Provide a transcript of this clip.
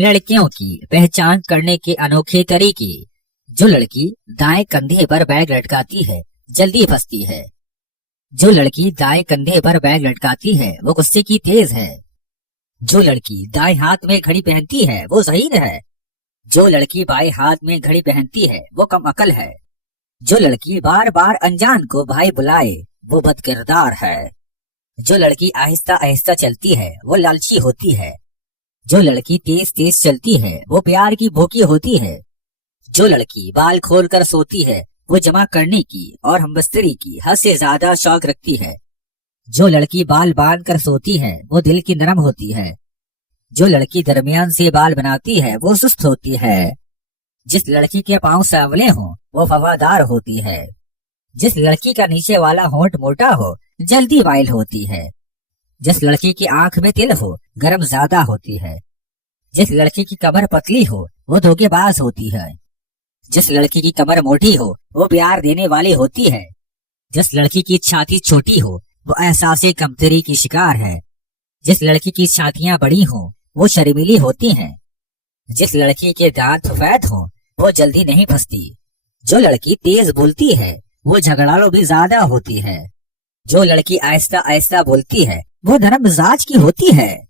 लड़कियों की पहचान करने के अनोखे तरीके। जो लड़की दाएं कंधे पर बैग लटकाती है जल्दी फंसती है। जो लड़की दाएं कंधे पर बैग लटकाती है वो गुस्से की तेज है। जो लड़की दाएं हाथ में घड़ी पहनती है वो ज़हीन है। जो लड़की बाएं हाथ में घड़ी पहनती है वो कम अकल है। जो लड़की बार बार अनजान को भाई बुलाए वो बदकिरदार है। जो लड़की आहिस्ता आहिस्ता चलती है वो लालची होती है। जो लड़की तेज तेज चलती है वो प्यार की भूखी होती है। जो लड़की बाल खोल कर सोती है वो जमा करने की और हमबस्तरी की हद से ज्यादा शौक रखती है। जो लड़की बाल बांध कर सोती है वो दिल की नरम होती है। जो लड़की दरमियान से बाल बनाती है वो सुस्त होती है। जिस लड़की के पाँव सांवले हों वो वफादार होती है। जिस लड़की का नीचे वाला होंठ मोटा हो जल्दी वाइल होती है। जिस लड़की की आंख में तिल हो गरम ज्यादा होती है। जिस लड़की की कमर पतली हो वो धोखेबाज होती है। जिस लड़की की कमर मोटी हो वो प्यार देने वाली होती है। जिस लड़की की छाती छोटी हो वो एहसासे कमतरी की शिकार है। जिस लड़की की छातियां बड़ी हो वो शर्मीली होती हैं। जिस लड़की के दांत सफेद हो वो जल्दी नहीं फंसती। जो लड़की तेज बोलती है वो झगड़ालू भी ज्यादा होती है। जो लड़की आहिस्ता आहिस्ता बोलती है वो नरम मिजाज की होती है।